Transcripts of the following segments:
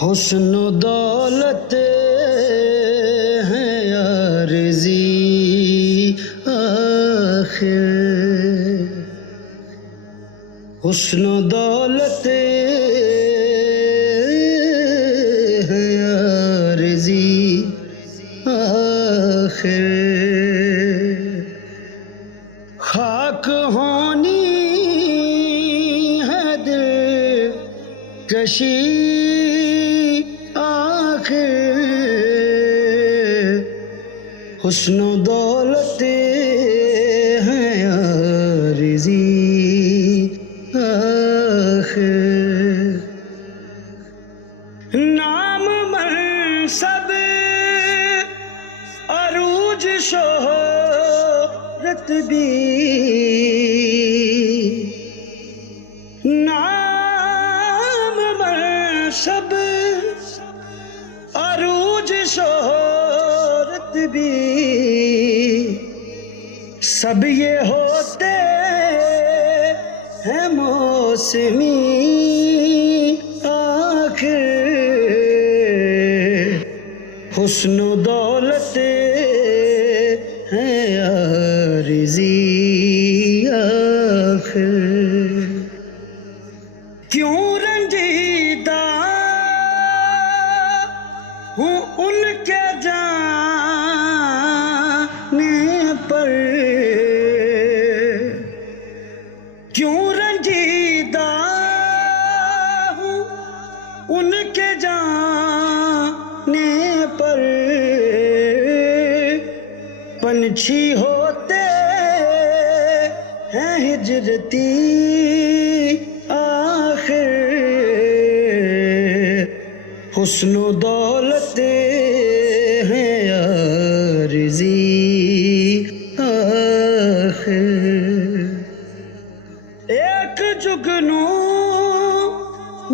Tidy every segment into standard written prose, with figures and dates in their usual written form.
حسن و دولت ہے عارضی آخر، حسن و دولت ہے عارضی آخر، خاک ہونی ہے دل کشی آخر، حسن و دولت ہے عارضی آخر، نام منصب عروج شہرت بھی، نام منصب عروج شہرت بھی، سب یہ ہوتے ہیں موسمی آخر، حسن و دولت ہے عارضی آخر، کیوں رنجیدہ ہوں ان کے جانے پر، کیوں رنجیدہ ہوں ان کے جانے پر، پنچھی ہوتے ہیں ہجرتی آخر، حسن و دولت ہے عارضی آخر، ایک جگنو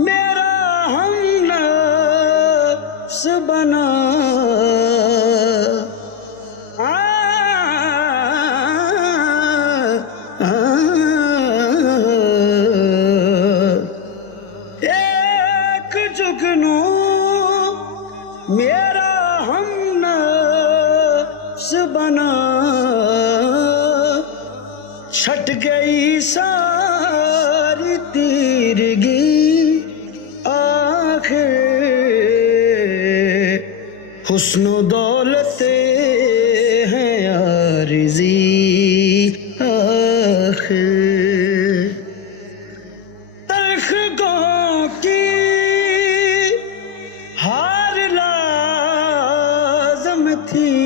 میرا ہم نفس بنا، ایک جگنو میرا ہم نفس بنا، چھٹ گئی ساری تیرگی آخر، حسن و دولت ہے عارضی آخر، تلخ گوں کی ہار لازم تھی،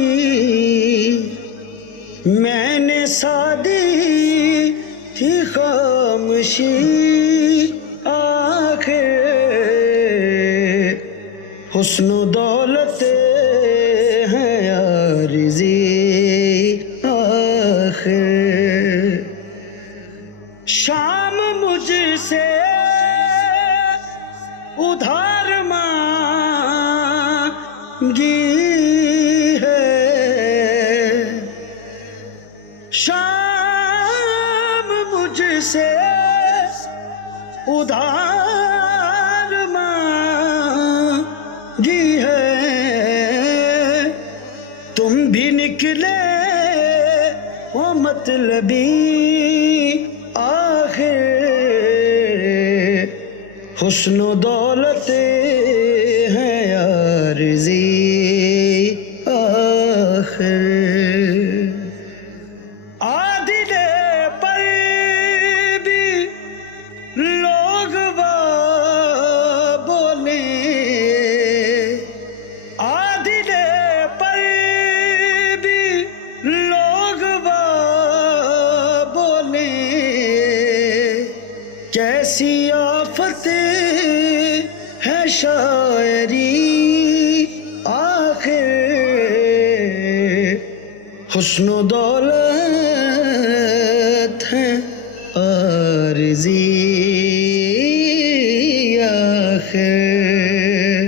میں نے سادی تھی خاموشی آخر، حسن و دولت ہے عارضی آخر، شام مجھ سے ادھار مانگی ہے، شام مجھ سے ادھار مانگی ہے، تم بھی نکلے ہو مطلبی آخر، حسن و دولت ہے عارضی آخر، عادلے پر بھی لوگ بولیں، عادلے پر بھی لوگ بولیں، کیسی آفت ہے شاعری آخر، حسن و دولت ہے عارضی آخر،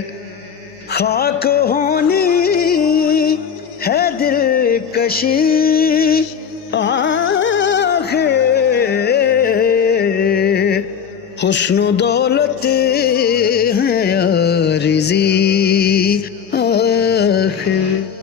خاک ہونی ہے دل کشی آخر، حسن و دولت